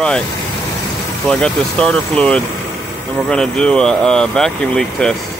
Right, so I got the starter fluid and we're going to do a vacuum leak test.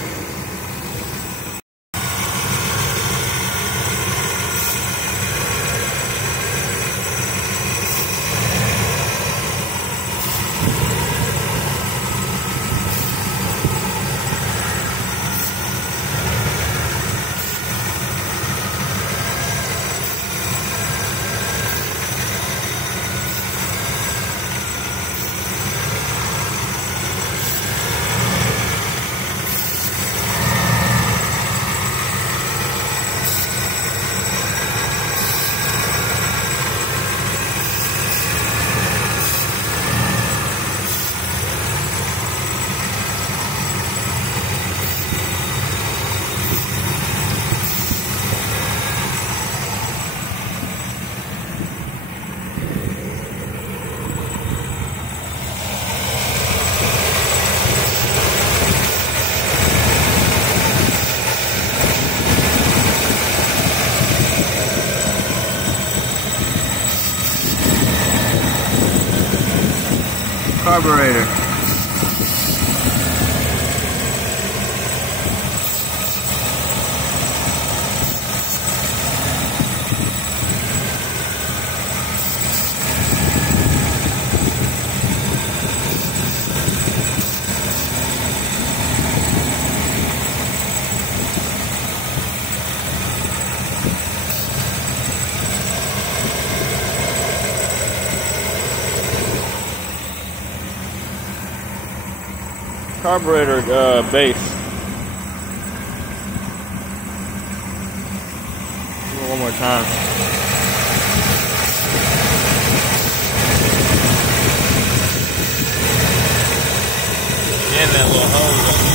Carburetor. Carburetor base. One more time. And that little hose.